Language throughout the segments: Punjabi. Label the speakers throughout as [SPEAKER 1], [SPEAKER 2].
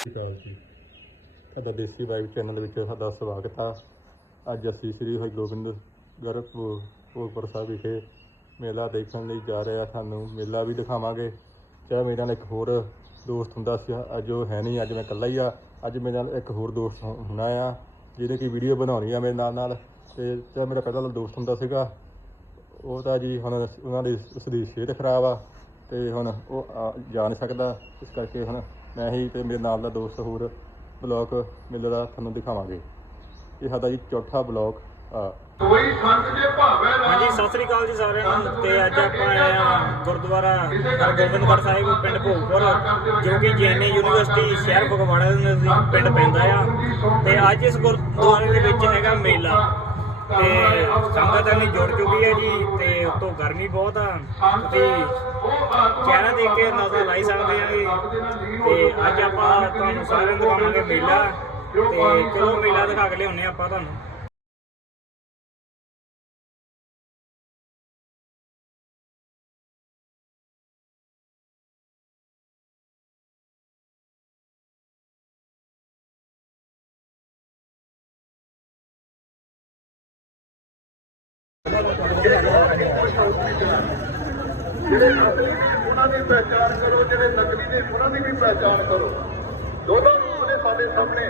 [SPEAKER 1] ਸਤਿ ਸ਼੍ਰੀ ਅਕਾਲ ਜੀ। ਸਾਡਾ ਦੇਸੀ ਵਾਈਬ ਚੈਨਲ ਵਿੱਚ ਤੁਹਾਡਾ ਸਵਾਗਤ ਆ। ਅੱਜ ਅਸੀਂ ਸ੍ਰੀ ਹਰਿਗੋਬਿੰਦਗੜ੍ਹ ਭੋਗਪੁਰ ਸਾਹਿਬ ਵਿਖੇ ਮੇਲਾ ਦੇਖਣ ਲਈ ਜਾ ਰਹੇ ਆ। ਤੁਹਾਨੂੰ ਮੇਲਾ ਵੀ ਦਿਖਾਵਾਂਗੇ। ਤੇ ਮੇਰੇ ਨਾਲ ਇੱਕ ਹੋਰ ਦੋਸਤ ਹੁੰਦਾ ਸੀ, ਅੱਜ ਉਹ ਹੈ ਨਹੀਂ, ਅੱਜ ਮੈਂ ਇਕੱਲਾ ਹੀ ਆ। ਅੱਜ ਮੇਰੇ ਨਾਲ ਇੱਕ ਹੋਰ ਦੋਸਤ ਹੋ- ਹੋਣਾ ਆ, ਜਿਹਨੇ ਕੀ ਵੀਡੀਓ ਬਣਾਉਣੀ ਆ ਮੇਰੇ ਨਾਲ ਨਾਲ। ਤੇ ਤੇ ਮੇਰਾ ਪਹਿਲਾਂ ਵਾਲਾ ਦੋਸਤ ਹੁੰਦਾ ਸੀਗਾ, ਉਹ ਤਾਂ ਜੀ ਹੁਣ ਉਹਨਾਂ ਦੀ ਉਸ ਦੀ ਸਿਹਤ ਖਰਾਬ ਆ ਤੇ ਹੁਣ ਉਹ ਆ- ਜਾ ਨਹੀਂ ਸਕਦਾ। ਇਸ ਕਰਕੇ ਹੁਣ ਮੈਂ ਹੀ ਤੇ ਮੇਰੇ ਨਾਲ ਦਾ ਦੋਸਤ ਹੋਰ ਬਲੌਗ ਮਿਲਦਾ ਤੁਹਾਨੂੰ ਦਿਖਾਵਾਂਗੇ। ਇਹ ਸਾਡਾ ਜੀ ਚੌਥਾ ਬਲੌਗ ਆ
[SPEAKER 2] ਕੋਈ ਸੰਤ ਜੇ ਭਾਵੇਂ ਨਾ
[SPEAKER 3] ਹਾਂਜੀ ਸਤਿ ਸ੍ਰੀ ਅਕਾਲ ਜੀ ਸਾਰਿਆਂ ਨੂੰ। ਤੇ ਅੱਜ ਆਪਾਂ ਆਏ ਆ ਗੁਰਦੁਆਰਾ ਹਰਗੋਬਿੰਦਗੜ੍ਹ ਸਾਹਿਬ ਪਿੰਡ ਭੋਗਪੁਰ ਜੋ ਕਿ ਜੈਨੀ ਯੂਨੀਵਰਸਿਟੀ ਸ਼ਹਿਰ ਫਗਵਾੜਾ ਦੇ ਨਜ਼ਦੀਕ ਪਿੰਡ ਪੈਂਦਾ ਆ। ਤੇ ਅੱਜ ਇਸ ਗੁਰਦੁਆਰੇ ਦੇ ਵਿੱਚ ਹੈਗਾ ਮੇਲਾ। ਤੇ ਸੰਗਤ ਇੰਨੀ ਜੁੜ ਚੁੱਕੀ ਹੈ ਜੀ ਤੇ ਉਤੋਂ ਗਰਮੀ ਬਹੁਤ ਆ। ਤੇ ਚਿਹਰਾ ਦੇਖ ਕੇ ਨਜ਼ਰ ਲਾਈ ਸਕਦੇ ਆ ਜੀ। ਤੇ ਅੱਜ ਆਪਾਂ ਤੁਹਾਨੂੰ ਸਾਰਿਆਂ ਨੂੰ ਦਿਖਾਵਾਂਗੇ ਮੇਲਾ। ਤੇ ਚਲੋ ਮੇਲਾ ਦਿਖਾ ਕੇ ਲਿਆਉਂਦੇ ਆਪਾਂ ਤੁਹਾਨੂੰ।
[SPEAKER 2] ਉਹਨਾਂ ਦੀ ਪਹਿਚਾਣ ਕਰੋ, ਜਿਹੜੇ ਨਕਲੀ ਨੇ, ਉਹਨਾਂ ਦੀ ਵੀ ਪਹਿਚਾਣ ਕਰੋ। ਦੋਨੋਂ ਨੂੰ ਉਹਦੇ ਸਾਡੇ ਸਾਹਮਣੇ।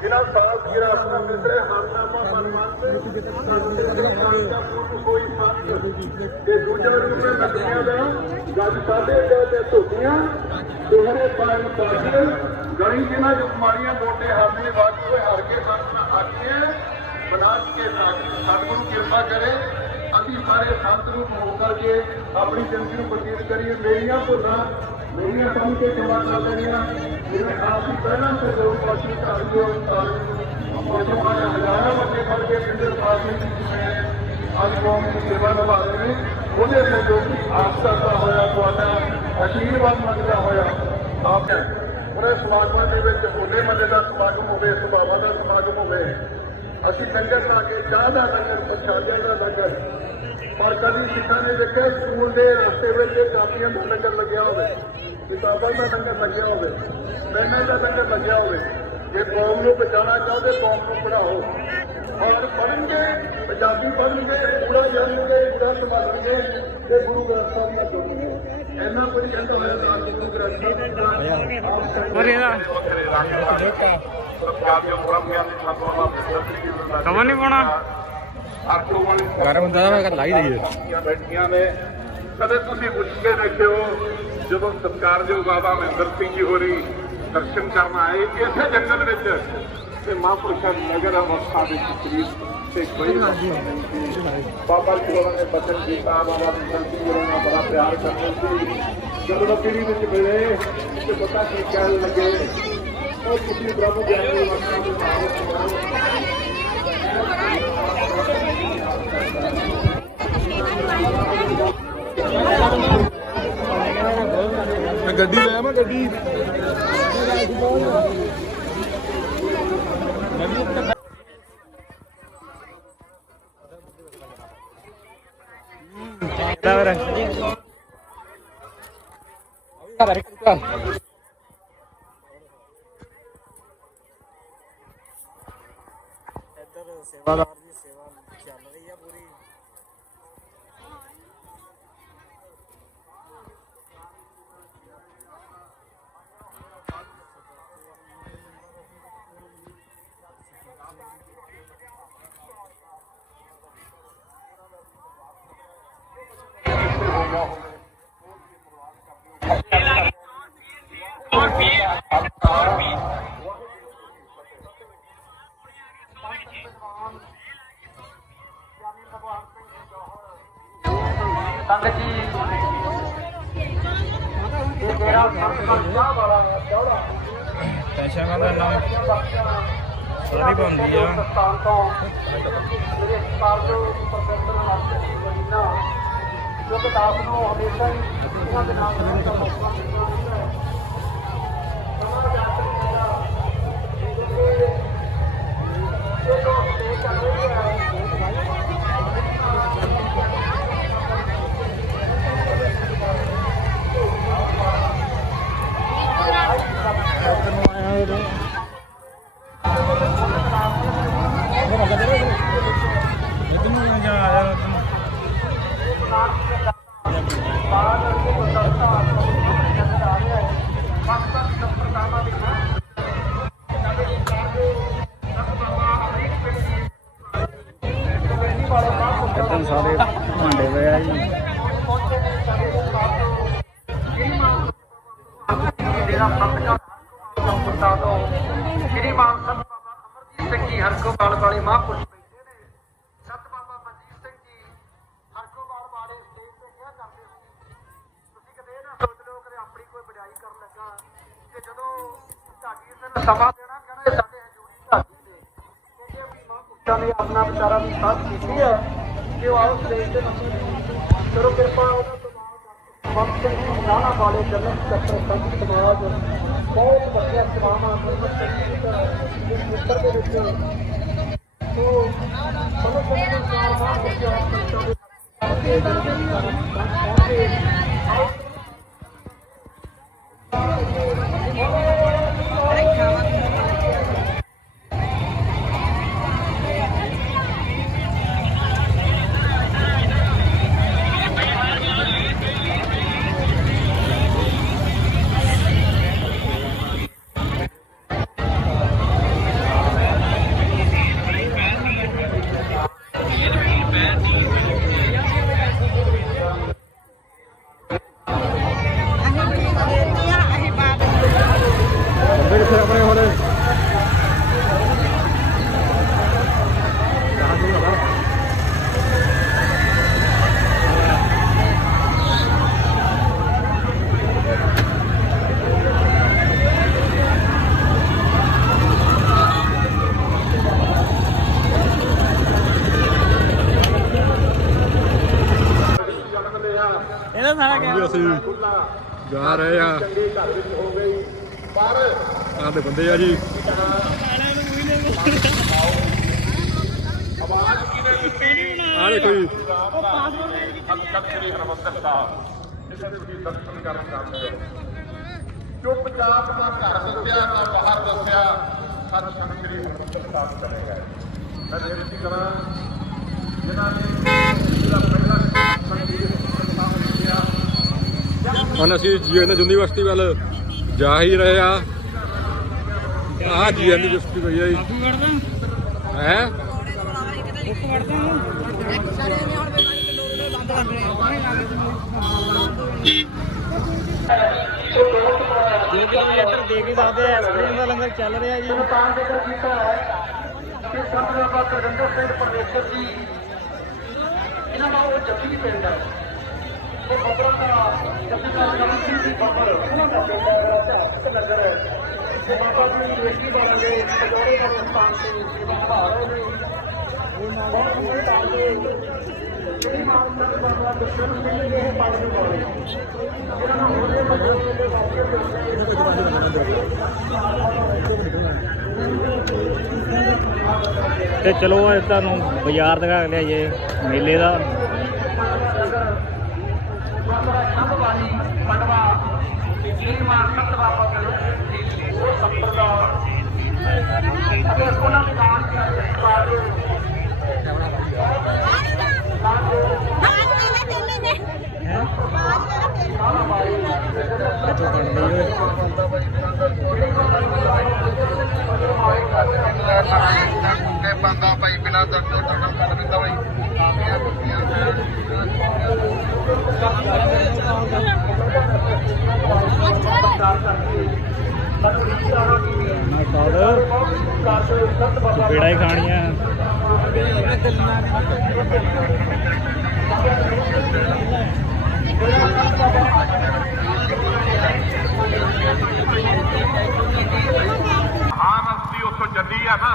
[SPEAKER 2] ਜਿਨ੍ਹਾਂ ਸਾਲ ਕੀਰਾ ਆਪਣਾ ਮਿਸਰੇ ਹਾਰਨਾਮਾ ਮਨਮਾਨ ਕੋਈ ਸੰਤ ਤੇ ਦੂਜਾ ਰੂਪ ਨਕਲੀਆਂ ਦਾ ਜਦ ਸਾਡੇ ਦੇ ਤੇ ਧੋਤੀਆਂ, ਦੋਹਰੇ ਪਾਣ ਪਾਣ ਗਣੀ ਜਿਨ੍ਹਾਂ ਜੋ ਕੁਮਾਰੀਆਂ ਮੋਟੇ ਹਾਮੇ ਬਾਕੀ ਹੋਏ, ਹਰ ਕੇ ਸੰਤ ਆਖੇ ਬਣਾ ਕੇ ਸਤਿਗੁਰੂ ਕਿਰਪਾ ਕਰੇ, ਅਸੀਂ ਸਾਰੇ ਸੰਤ ਰੂਪ ਹੋ ਕਰਕੇ ਆਪਣੀ ਜ਼ਿੰਦਗੀ ਨੂੰ ਬਤੀਤ ਕਰੀਏ। ਮੇਰੀਆਂ ਭੁੱਲਾਂ, ਮੇਰੀਆਂ ਸਮਝ ਕੇ ਸੇਵਾ ਕਰ ਲੈਣੀਆਂ। ਜਿਵੇਂ ਆਪ ਹੀ ਪਹਿਲਾਂ ਤੋਂ ਲੋਕ ਪਾਸੀ ਕਰ ਦਿਓ। ਉਦੋਂ ਅੱਜ ਹਜ਼ਾਰਾਂ ਬੱਚੇ ਫੜ ਕੇ ਪਿੰਡ ਪਾਸ ਅੱਜ ਕੌਮ ਦੀ ਸੇਵਾ ਨਿਭਾ ਰਹੇ ਨੇ। ਉਹਦੇ ਤੋਂ ਜੋ ਆਸ ਕਰਦਾ ਹੋਇਆ, ਤੁਹਾਡਾ ਆਸ਼ੀਰਵਾਦ ਮੰਗਦਾ ਹੋਇਆ, ਆਪ ਉਹਨੇ ਸਮਾਗਮਾਂ ਦੇ ਵਿੱਚ ਹੋਲੇ ਮੱਲੇ ਦਾ ਸਮਾਗਮ ਹੋਵੇ, ਸੁਭਾਵਾਂ ਦਾ ਸਮਾਗਮ ਹੋਵੇ। ਅਸੀਂ ਲੰਗਰ ਲਾ ਕੇ ਚਾਹ ਦਾ ਲੰਗਰ ਪ੍ਰਸ਼ਾਦਿਆਂ ਦਾ ਲੰਗਰ। ਪਰ ਕਦੀ ਸਿੱਖਾਂ ਨੇ ਦੇਖਿਆ ਸਕੂਲ ਦੇ ਰਸਤੇ ਵਿੱਚ ਕਾਪੀਆਂ ਦਾ ਲੰਗਰ ਲੱਗਿਆ ਹੋਵੇ ਕਿਤਾਬਾਂ ਦਾ ਲੰਗਰ ਲੱਗਿਆ ਹੋਵੇ ਪੈਨਾਂ ਦਾ ਲੰਗਰ ਲੱਗਿਆ ਹੋਵੇ। ਜੇ ਕੌਮ ਨੂੰ ਬਚਾਉਣਾ ਚਾਹਦੇ ਕੌਮ ਨੂੰ ਪੜਾਓ ਔਰ ਪੜ੍ਹਨਗੇ ਪੰਜਾਬੀ ਪੜ੍ਹਨਗੇ ਪੂਰਾ ਜਾਣਨਗੇ ਪੂਰਾ ਸੰਭਾਲਣਗੇ ਤੇ ਗੁਰੂ ਗ੍ਰੰਥ ਸਾਹਿਬ ਨਾਲ ਜੁੜਨਗੇ ਇੰਨਾ ਕੁਝ ਕਹਿੰਦਾ ਹੋਇਆ ਤਾਂ ਗੁਰੂ ਗ੍ਰੰਥ ਸਾਹਿਬ ਦਾ।
[SPEAKER 3] ਔਰ ਇਹਦਾ ਕਵਰ ਨਹੀਂ ਪਾਉਣਾ?
[SPEAKER 1] ਗਰਮ ਹੁੰਦਾ ਹੋਇਆ ਲਾਈ ਦਈਏ।
[SPEAKER 2] ਬੈਠੀਆਂ ਨੇ। ਕਦੇ ਤੁਸੀਂ ਪੁੱਛ ਕੇ ਦੇਖਿਓ ਜਦੋਂ ਸਤਿਕਾਰਯੋਗ ਬਾਬਾ ਮਹਿੰਦਰ ਸਿੰਘ ਜੀ ਹੋਰੀ ਦਰਸ਼ਨ ਕਰਨ ਆਏ ਇਸੇ ਜੰਗਲ ਵਿੱਚ ਤੇ ਮਹਾਂਪੁਰਸ਼ਾਂ ਦੀ ਨਗਰ ਅਵਸਥਾ ਵਿੱਚ ਸਰੀਰ ਤੇ ਕੋਈ ਬਾਬਾ ਜੀ ਹੋਰਾਂ ਨੇ ਬਚਨ ਕੀਤਾ ਬਾਬਾ ਜੀ ਸਿੰਘ ਹੋਰਾਂ ਨਾਲ ਬੜਾ ਪਿਆਰ ਕਰਦੇ ਸੀ। ਜਦੋਂ ਪੀੜੀ ਵਿੱਚ ਮਿਲੇ ਤੇ ਪਤਾ ਕੀ ਕਹਿਣ ਲੱਗੇ? ਉਹ ਤੁਸੀਂ ਬ੍ਰਹਮ ਗਿਆਨੀ ਵਰਤਾਂ ਦੇ ਨਾਲ
[SPEAKER 1] ਗੱਡੀ ਲੈ ਆਵਾਂ ਗੱਡੀ
[SPEAKER 3] ਇੱਧਰ ਸੇਵਾਦਾਰ ਦੀ ਸੇਵਾ ਚੱਲ ਰਹੀ ਆ ਪੂਰੀ।
[SPEAKER 2] ਸੰਗਤ ਜੀ। ਇਹ ਜਿਹੜਾ ਸੰਤ ਚਾਹ ਵਾਲਾ ਚੌੜਾ।
[SPEAKER 3] ਪੈਸ਼ਾ ਦਾ ਨਾਮ ਸਾਰੀ ਬਣਦੀ ਆ।
[SPEAKER 2] ਮੇਰੇ ਸਤਾਰ ਤੋਂ ਪ੍ਰੋਫੈਸਰ ਮਾਸਟਰ ਮਦੀਨਾ ਜੋ ਕਿ ਦਾਸ ਨੂੰ ਹਮੇਸ਼ਾ ਹੀ ਉਹਨਾਂ ਦੇ ਨਾਮ ਦਾ ਮੌਕਾ ਮਿਲਦਾ ਇੱਦਾਂ ਸਾਰੇ ਭਾਂਡੇ ਪਏ ਆ ਜੀ।
[SPEAKER 4] ਜਿਹੜਾ ਬਤਾ ਦੋ ਸ਼੍ਰੀ ਮਾਨ ਸੰਤ ਬਾਬਾ ਅਮਰਜੀਤ ਸਿੰਘ ਜੀ ਹਰਕੋਵਾਲ ਵਾਲੇ ਮਹਾਂਪੁਰਸ਼ ਬੈਠੇ ਨੇ। ਸੰਤ ਬਾਬਾ ਮਨਜੀਤ ਸਿੰਘ ਜੀ ਹਰਕੋਵਾਲ ਵਾਲੇ ਸਟੇਜ ਤੇ ਕਿਹਾ ਕਰਦੇ ਸੀ। ਤੁਸੀਂ ਕਦੇ ਨਾ ਸੋਚ ਲਿਓ ਕਿ ਆਪਣੀ ਕੋਈ ਵਡਿਆਈ ਕਰਨ ਲੱਗਾ ਕਿ ਜਦੋਂ ਢਾਡੀ ਇਸ ਸਮਾਂ ਦੇਣਾ, ਕਹਿੰਦਾ ਇਹ ਸਾਡੇ ਹਜੂਰੀ ਢਾਡੀ ਦੇ ਕਿਉਂਕਿ ਆਪਣੀ ਮਹਾਂਪੁਰਸ਼ਾਂ ਨੇ ਆਪਣਾ ਵਿਚਾਰਾ ਦੀ ਸਾਥ ਕੀਤੀ ਹੈ ਕਿ ਉਹ ਆਓ ਸਟੇਜ ਤੇ ਨੰਬਰ ਕਰੋ ਕਿਰਪਾ ਉਹਨਾਂ ਤੋਂ ਬਾਅਦ ਨਾਨਾ ਵਾਲੇ ਜਨਮ ਚੱਕਰ ਸੰਤ ਸਮਾਜ, ਬਹੁਤ ਵਧੀਆ ਸਮਾਵਾਂ ਗੁਰਮਤ ਸੰਗੀਤ ਇਸ ਮਿੱਤਰ ਦੇ ਵਿੱਚ ਸੋ ਸਮਝ ਸਕਦੇ ਹੋ ਚਾਰ ਬਾਰ ਬੱਚੇ ਆਪ ਦੇ ਅੱਗੇ ਜਿਹੜੇ ਪਹੁੰਚੇ ਆਓ
[SPEAKER 1] ਬੰਦੇ ਕਿੱਥੇ ਆਪਣੇ ਹੁਣ
[SPEAKER 4] ਜਨਮ ਲਿਆ
[SPEAKER 3] ਇਹਦਾ ਸਾਰਾ
[SPEAKER 1] ਜੀ ਅਸੀਂ ਜਾ ਰਹੇ ਆ।
[SPEAKER 4] ਚੰਗੇ ਘਰ ਵਿੱਚ ਹੋ ਗਈ ਪਰ
[SPEAKER 1] ਆਦੇ ਬੰਦੇ ਆ ਜੀ।
[SPEAKER 4] ਆਵਾਜ਼ ਕਿਨੇ ਦਿੱਤੀ
[SPEAKER 1] ਆ ਦੇਖੋ ਜੀ।
[SPEAKER 4] ਅੰਕਤ ਸ੍ਰੀ ਹਰਮੰਦਰ ਸਾਹਿਬ ਜਿਹਦੇ ਦੇ ਤੁਸੀਂ ਦਰਸ਼ਨ ਕਰਨ ਜਾਂਦੇ ਹੋ ਚੁੱਪਚਾਪ ਨਾ ਘਰ ਦੱਸਿਆ ਨਾ ਬਾਹਰ ਦੱਸਿਆ ਸੱਚਖੰਡ ਸ੍ਰੀ ਹਰਮੰਦਰ ਸਾਹਿਬ ਚਲੇ ਗਏ ਮੈਂ ਬੇਨਤੀ ਕਰਾਂ ਜਿਨ੍ਹਾਂ ਨੇ ਜਿਹੜਾ ਪਹਿਲਾ ਸੰਗੀਤ
[SPEAKER 1] ਹੁਣ ਅਸੀਂ ਜੀਐਨ ਯੂਨੀਵਰਸਿਟੀ ਵੱਲ ਜਾ ਹੀ ਰਹੇ ਆ। ਆ ਜੀਐਨ ਯੂਨੀਵਰਸਿਟੀ ਗਈ ਆ ਜੀ। ਹੈ
[SPEAKER 3] ਸਕਦੇ ਆ ਆਈਸਕ੍ਰੀਮ ਦਾ ਲੰਗਰ ਚੱਲ ਰਿਹਾ ਜੀ
[SPEAKER 4] ਤਾਂ ਜ਼ਿਕਰ ਕੀਤਾ ਹੈ ਕਿ ਸੰਤ ਬਾਬਾ ਗੁਰਵਿੰਦਰ ਸਿੰਘ ਪਰਮੇਸ਼ਰ ਜੀ ਇਹਨਾਂ ਦਾ ਉਹ ਜੱਫੀ ਪਿੰਡ ਹੈ ਤੇ
[SPEAKER 3] ਚਲੋ ਅੱਜ ਤੁਹਾਨੂੰ ਬਾਜ਼ਾਰ ਦਿਖਾ ਕੇ ਲਿਆਈਏ ਮੇਲੇ ਦਾ
[SPEAKER 4] ਗੁਰਦੁਆਰਾ ਸ਼ੰਭਵਾਲੀ ਪੰਡਵਾ ਜਿਹੜੀ ਮਾਂ ਸਤ ਬਾਬਾ ਗੁਰੂ ਜੀ ਉਹ ਸੰਪਰ ਦਾ ਅਤੇ ਉਹਨਾਂ ਦੇ ਨਾਮ ਬਾਰੇ ਤੇ ਬੰਦਾ ਭਾਈ ਬਿਨਾ ਦਰਦੋ ਟੋਟੋ ਕਰ ਦਿੰਦਾ ਬਈ
[SPEAKER 3] ਬੇੜਾ ਹੀ ਖਾਣੀਆਂ
[SPEAKER 4] ਹਾਂ ਨਸਤੀ ਉੱਥੋਂ ਚੱਲੀ ਆ ਨਾ।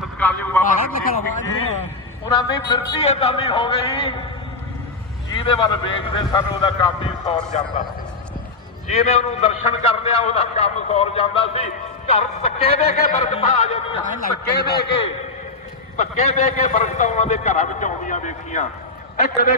[SPEAKER 4] ਸਤਕਾਲੀ ਬਾਬਾ ਰਣਜੀਤ ਸਿੰਘ ਉਹਨਾਂ ਦੀ ਫਿਰਤੀ ਏਦਾਂ ਦੀ ਹੋ ਗਈ ਜਿਹਦੇ ਵੱਲ ਵੇਖਦੇ ਸਾਨੂੰ ਉਹਦਾ ਕੰਮ ਹੀ ਸੌਰ ਜਾਂਦਾ। ਜਿਹਨੇ ਉਹਨੂੰ ਦਰਸ਼ਨ ਕਰ ਲਿਆ ਉਹਦਾ ਕੰਮ ਸੌਰ ਜਾਂਦਾ ਸੀ ਘਰ ਧੱਕੇ ਦੇ ਕੇ ਬਰਕਤਾਂ ਆ ਜਾਂਦੀਆਂ ਸੀ ਧੱਕੇ ਦੇ ਕੇ ਧੱਕੇ ਦੇ ਕੇ ਬਰਕਤਾਂ ਉਹਨਾਂ ਦੇ ਘਰਾਂ ਵਿੱਚ ਆਉਂਦੀਆਂ ਵੇਖੀਆਂ। ਇਹ ਕਦੇ